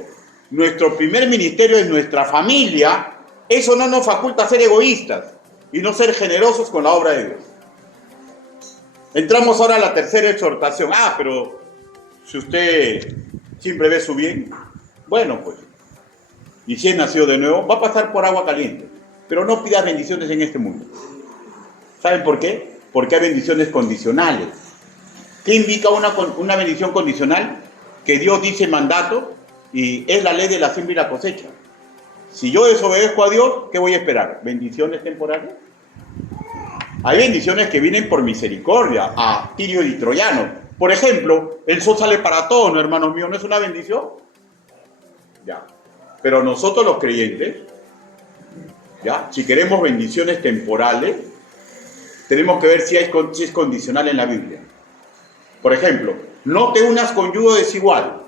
nuestro primer ministerio es nuestra familia, eso no nos faculta ser egoístas y no ser generosos con la obra de Dios. Entramos ahora a la tercera exhortación. Pero si usted siempre ve su bien, bueno, pues, y si es nacido de nuevo, va a pasar por agua caliente. Pero no pida bendiciones en este mundo. ¿Saben por qué? Porque hay bendiciones condicionales. ¿Qué indica una bendición condicional? Que Dios dice mandato y es la ley de la siembra y la cosecha. Si yo desobedezco a Dios, ¿qué voy a esperar? ¿Bendiciones temporales? Hay bendiciones que vienen por misericordia, a tirio y troyano. Por ejemplo, el sol sale para todos, ¿no, hermanos míos? ¿No es una bendición? Ya. Pero nosotros los creyentes, ya, si queremos bendiciones temporales, tenemos que ver si es condicional en la Biblia. Por ejemplo, no te unas con yugo desigual,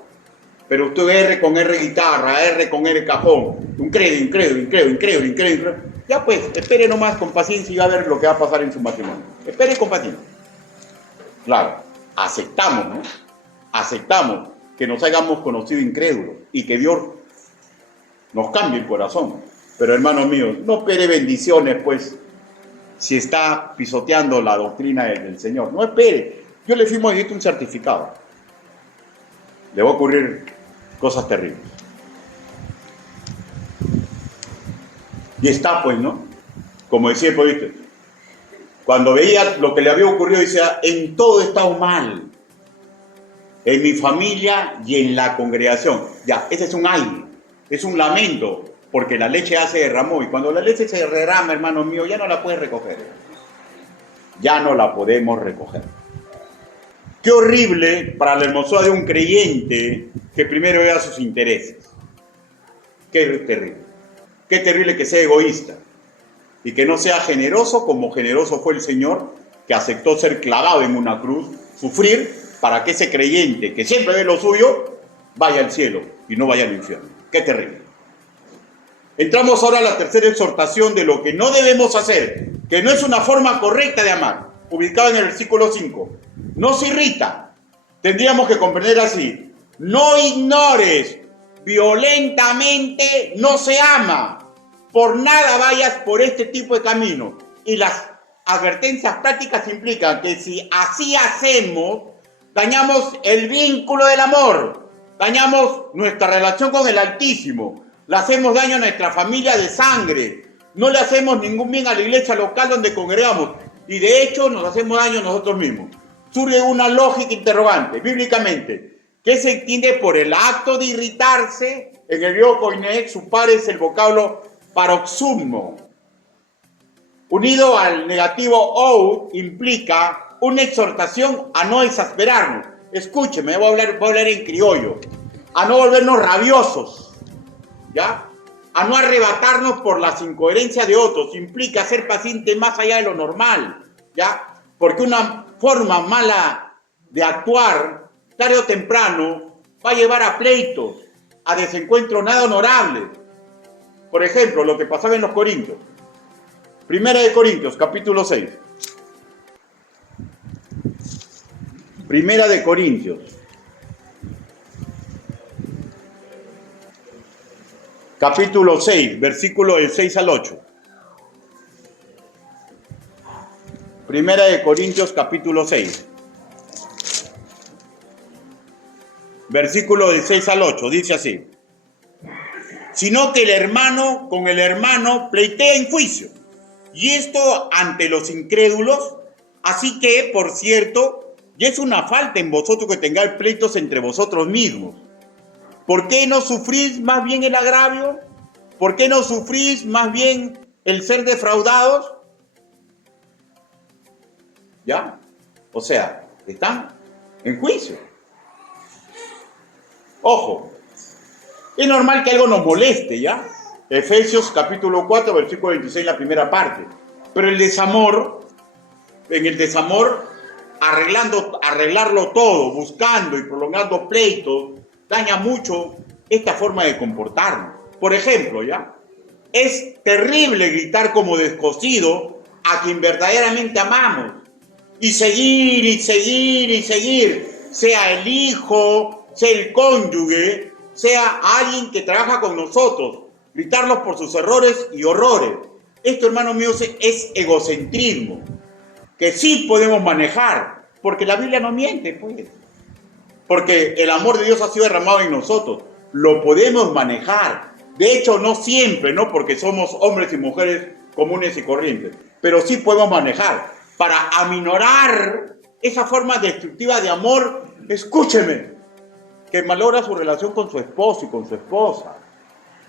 pero usted R con R guitarra, R con R cajón, incrédulo. Ya pues, espere nomás con paciencia y va a ver lo que va a pasar en su matrimonio. Espere con paciencia. Claro, aceptamos, ¿no? Aceptamos que nos hayamos conocido incrédulos y que Dios nos cambie el corazón. Pero hermanos míos, no espere bendiciones, pues, si está pisoteando la doctrina del Señor. No espere. Yo le firmo un certificado. Le va a ocurrir cosas terribles. Y está, pues, ¿no? Como decía el poeta, cuando veía lo que le había ocurrido, decía, en todo he estado mal. En mi familia y en la congregación. Ya, ese es un ay, es un lamento, porque la leche ya se derramó. Y cuando la leche se derrama, hermano mío, ya no la puedes recoger. Ya no la podemos recoger. Qué horrible para la hermosura de un creyente que primero vea sus intereses. Qué terrible. Qué terrible que sea egoísta y que no sea generoso como generoso fue el Señor, que aceptó ser clavado en una cruz, sufrir para que ese creyente que siempre ve lo suyo vaya al cielo y no vaya al infierno. Qué terrible. Entramos ahora a la tercera exhortación de lo que no debemos hacer, que no es una forma correcta de amar, ubicada en el versículo 5. No se irrita. Tendríamos que comprender así. No ignores. Violentamente no se ama. Por nada vayas por este tipo de camino. Y las advertencias prácticas implican que si así hacemos, dañamos el vínculo del amor, dañamos nuestra relación con el Altísimo, le hacemos daño a nuestra familia de sangre, no le hacemos ningún bien a la iglesia local donde congregamos y de hecho nos hacemos daño a nosotros mismos. Surge una lógica interrogante, bíblicamente, ¿qué se entiende por el acto de irritarse? En el griego koiné, su par es el vocablo paroxusmo. Unido al negativo ou, implica una exhortación a no exasperarnos. Escúcheme, voy a hablar en criollo. A no volvernos rabiosos, ¿ya? A no arrebatarnos por las incoherencias de otros. Implica ser paciente más allá de lo normal, ¿ya? Porque una forma mala de actuar, tarde o temprano, va a llevar a pleitos, a desencuentros nada honorables. Por ejemplo, lo que pasaba en los Corintios. Primera de Corintios, capítulo 6. Primera de Corintios. Capítulo 6, versículo del 6 al 8. Primera de Corintios, capítulo 6. Versículo del 6 al 8, dice así. Sino que el hermano con el hermano pleitea en juicio. Y esto ante los incrédulos, así que, por cierto, ya es una falta en vosotros que tengáis pleitos entre vosotros mismos. ¿Por qué no sufrís más bien el agravio? ¿Por qué no sufrís más bien el ser defraudados? ¿Ya? O sea, están en juicio. Ojo, es normal que algo nos moleste, ¿ya? Efesios capítulo 4, versículo 26, la primera parte. Pero el desamor, en el desamor, arreglarlo todo, buscando y prolongando pleitos, daña mucho esta forma de comportarnos. Por ejemplo, ¿ya? Es terrible gritar como descosido a quien verdaderamente amamos. Y seguir, y seguir, y seguir. Sea el hijo, sea el cónyuge, sea alguien que trabaja con nosotros. Gritarlos por sus errores y horrores. Esto, hermanos míos, es egocentrismo. que sí podemos manejar, porque la Biblia no miente, pues. Porque el amor de Dios ha sido derramado en nosotros, lo podemos manejar. De hecho, no siempre, ¿no? Porque somos hombres y mujeres comunes y corrientes, pero sí podemos manejar para aminorar esa forma destructiva de amor. Escúcheme, que malogra su relación con su esposo y con su esposa,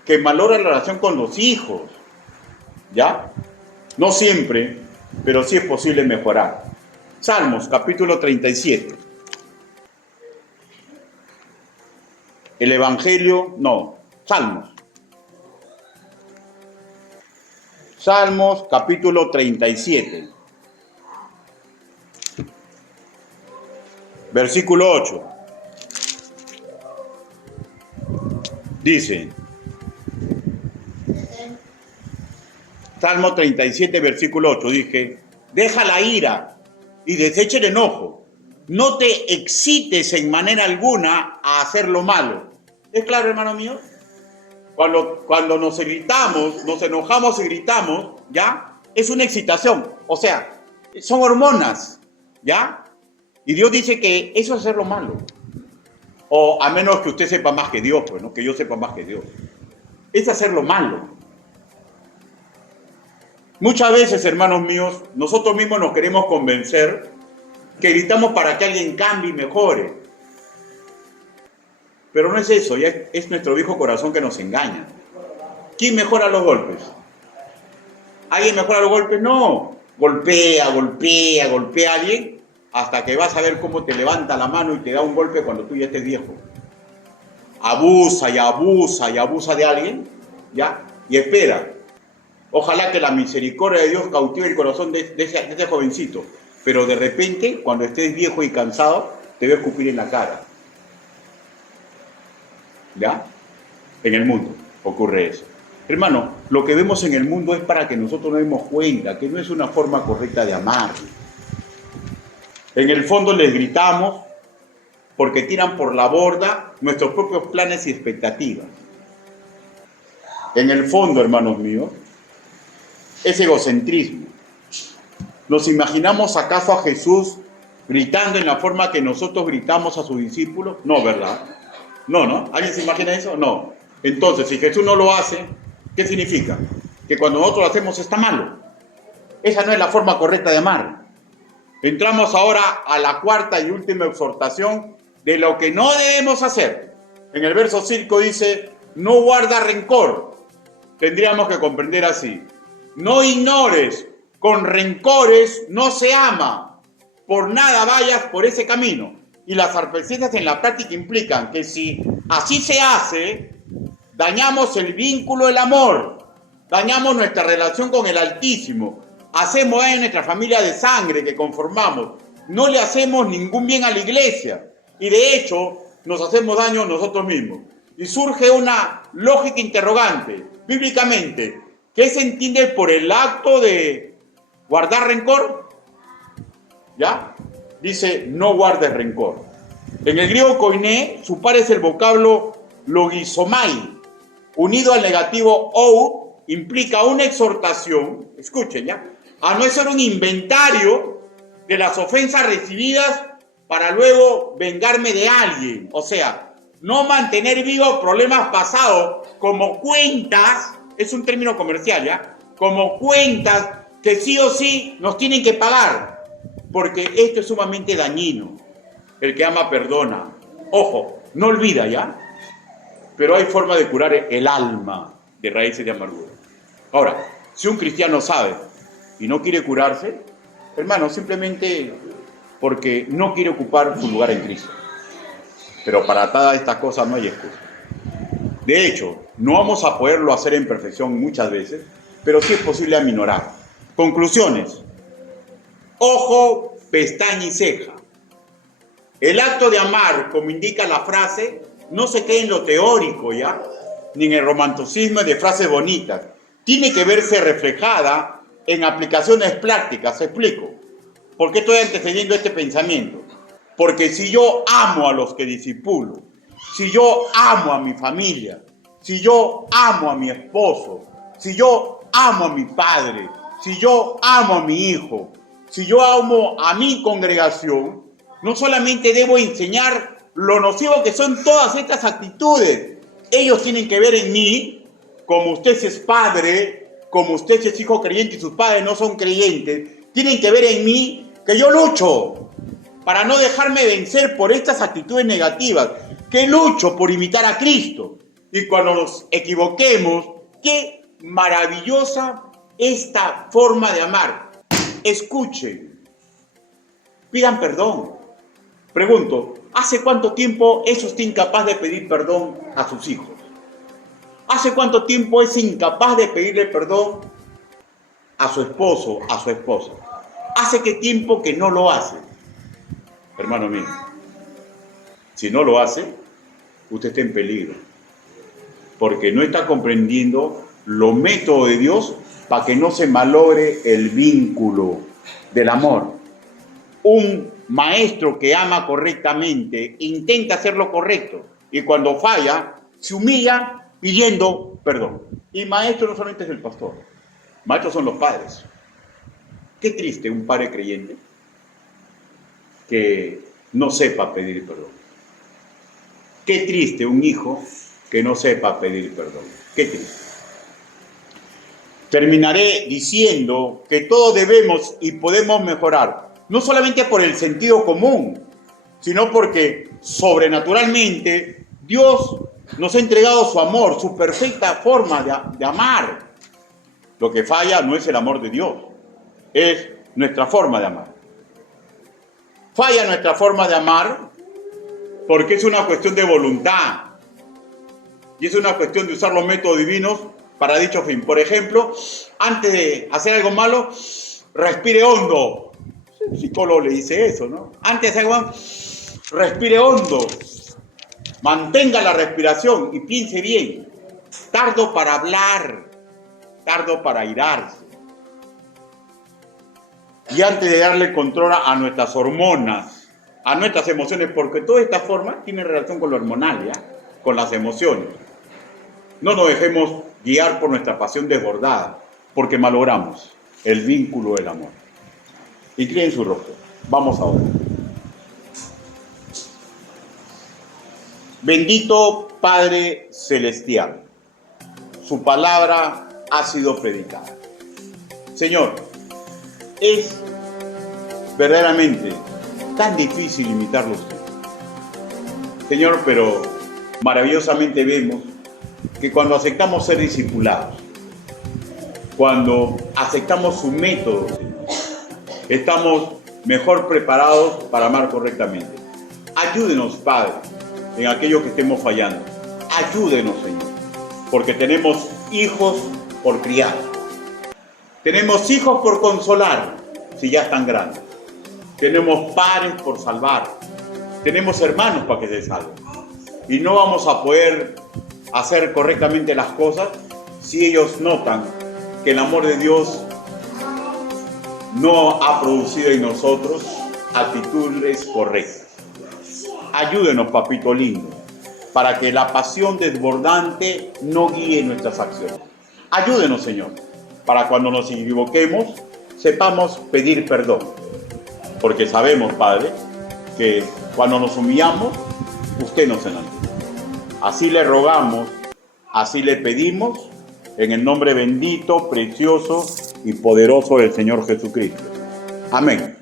que malogra la relación con los hijos, ¿ya? No siempre, pero sí es posible mejorar. Salmos, capítulo 37. El Evangelio, no, Salmos. Salmos, capítulo 37. Versículo 8. Dice, Salmo 37, versículo 8, dije, deja la ira y desecha el enojo. No te excites en manera alguna a hacer lo malo. ¿Es claro, hermano mío? Cuando nos gritamos, nos enojamos y gritamos, ¿ya? Es una excitación. O sea, son hormonas, ¿ya? Y Dios dice que eso es hacer lo malo. O a menos que usted sepa más que Dios, pues, ¿no? Que yo sepa más que Dios. Es hacer lo malo. Muchas veces, hermanos míos, nosotros mismos nos queremos convencer que gritamos para que alguien cambie y mejore. Pero no es eso, ya es nuestro viejo corazón que nos engaña. ¿Quién mejora los golpes? ¿Alguien mejora los golpes? No. Golpea a alguien hasta que vas a ver cómo te levanta la mano y te da un golpe cuando tú ya estés viejo. Abusa de alguien, ¿ya? Y espera. Ojalá que la misericordia de Dios cautive el corazón de ese jovencito. Pero de repente, cuando estés viejo y cansado, te va a escupir en la cara. ¿Ya? En el mundo ocurre eso. Hermano, lo que vemos en el mundo es para que nosotros nos demos cuenta que no es una forma correcta de amar. En el fondo les gritamos porque tiran por la borda nuestros propios planes y expectativas. En el fondo, hermanos míos, es egocentrismo. ¿Nos imaginamos acaso a Jesús gritando en la forma que nosotros gritamos a sus discípulos? No, ¿verdad? No. ¿Alguien se imagina eso? No. Entonces, si Jesús no lo hace, ¿qué significa? Que cuando nosotros lo hacemos está malo. Esa no es la forma correcta de amar. Entramos ahora a la cuarta y última exhortación de lo que no debemos hacer. En el verso 5 dice, no guarda rencor. Tendríamos que comprender así. No ignores, con rencores no se ama. Por nada vayas por ese camino. Y las arpecitas en la práctica implican que si así se hace, dañamos el vínculo del amor, dañamos nuestra relación con el Altísimo, hacemos daño a nuestra familia de sangre que conformamos, no le hacemos ningún bien a la iglesia y de hecho nos hacemos daño nosotros mismos. Y surge una lógica interrogante, bíblicamente, ¿qué se entiende por el acto de guardar rencor? ¿Ya? Dice, no guardes rencor. En el griego koiné, su par es el vocablo logizomai, unido al negativo ou, implica una exhortación, escuchen ya, a no ser un inventario de las ofensas recibidas para luego vengarme de alguien. O sea, no mantener vivos problemas pasados como cuentas, es un término comercial, ¿ya? Como cuentas que sí o sí nos tienen que pagar. Porque esto es sumamente dañino. El que ama perdona. Ojo, no olvida, ¿ya? Pero hay forma de curar el alma de raíces de amargura. Ahora, si un cristiano sabe y no quiere curarse, hermano, simplemente porque no quiere ocupar su lugar en Cristo. Pero para todas estas cosas no hay excusa. De hecho, no vamos a poderlo hacer en perfección muchas veces, pero sí es posible aminorar. Conclusiones. Ojo, pestaña y ceja. El acto de amar, como indica la frase, no se queda en lo teórico, ¿ya? Ni en el romanticismo de frases bonitas. Tiene que verse reflejada en aplicaciones prácticas. Explico. ¿Por qué estoy antecediendo este pensamiento? Porque si yo amo a los que discipulo, si yo amo a mi familia, si yo amo a mi esposo, si yo amo a mi padre, si yo amo a mi hijo, si yo amo a mi congregación, no solamente debo enseñar lo nocivo que son todas estas actitudes. Ellos tienen que ver en mí, como usted es padre, como usted es hijo creyente y sus padres no son creyentes, tienen que ver en mí que yo lucho para no dejarme vencer por estas actitudes negativas, que lucho por imitar a Cristo. Y cuando nos equivoquemos, qué maravillosa esta forma de amar. Escuchen, pidan perdón. Pregunto, ¿hace cuánto tiempo es usted incapaz de pedir perdón a sus hijos? ¿Hace cuánto tiempo es incapaz de pedirle perdón a su esposo, a su esposa? ¿Hace qué tiempo que no lo hace? Hermano mío, si no lo hace, usted está en peligro, porque no está comprendiendo los métodos de Dios para que no se malogre el vínculo del amor. Un maestro que ama correctamente intenta hacer lo correcto y cuando falla se humilla pidiendo perdón. Y maestro no solamente es el pastor, maestros son los padres. Qué triste un padre creyente que no sepa pedir perdón. Qué triste un hijo que no sepa pedir perdón. Qué triste. Terminaré diciendo que todos debemos y podemos mejorar, no solamente por el sentido común, sino porque sobrenaturalmente Dios nos ha entregado su amor, su perfecta forma de amar. Lo que falla no es el amor de Dios, es nuestra forma de amar. Falla nuestra forma de amar porque es una cuestión de voluntad y es una cuestión de usar los métodos divinos para dicho fin. Por ejemplo, antes de hacer algo malo, respire hondo. El psicólogo le dice eso, ¿no? Antes de hacer algo malo, respire hondo. Mantenga la respiración y piense bien. Tardo para hablar, tardo para airarse. Y antes de darle control a nuestras hormonas, a nuestras emociones, porque toda esta forma tiene relación con lo hormonal, ¿ya? Con las emociones. No nos dejemos guiar por nuestra pasión desbordada, porque malogramos el vínculo del amor. Inclinen su rostro. Vamos ahora. Bendito Padre Celestial, su palabra ha sido predicada. Señor, es verdaderamente tan difícil imitarlo a usted. Señor, pero maravillosamente vemos que cuando aceptamos ser discipulados, cuando aceptamos su método, estamos mejor preparados para amar correctamente. Ayúdenos, Padre, en aquello que estemos fallando. Ayúdenos, Señor, porque tenemos hijos por criar. Tenemos hijos por consolar, si ya están grandes. Tenemos padres por salvar. Tenemos hermanos para que se salven. Y no vamos a poder hacer correctamente las cosas si ellos notan que el amor de Dios no ha producido en nosotros actitudes correctas. Ayúdenos, papito lindo, para que la pasión desbordante no guíe nuestras acciones. Ayúdenos, Señor, para cuando nos equivoquemos, sepamos pedir perdón. Porque sabemos, Padre, que cuando nos humillamos, usted nos enaltece. Así le rogamos, así le pedimos, en el nombre bendito, precioso y poderoso del Señor Jesucristo. Amén.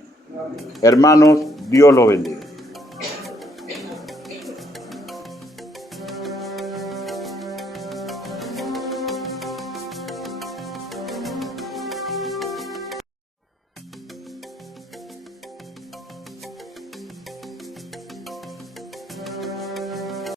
Hermanos, Dios los bendiga.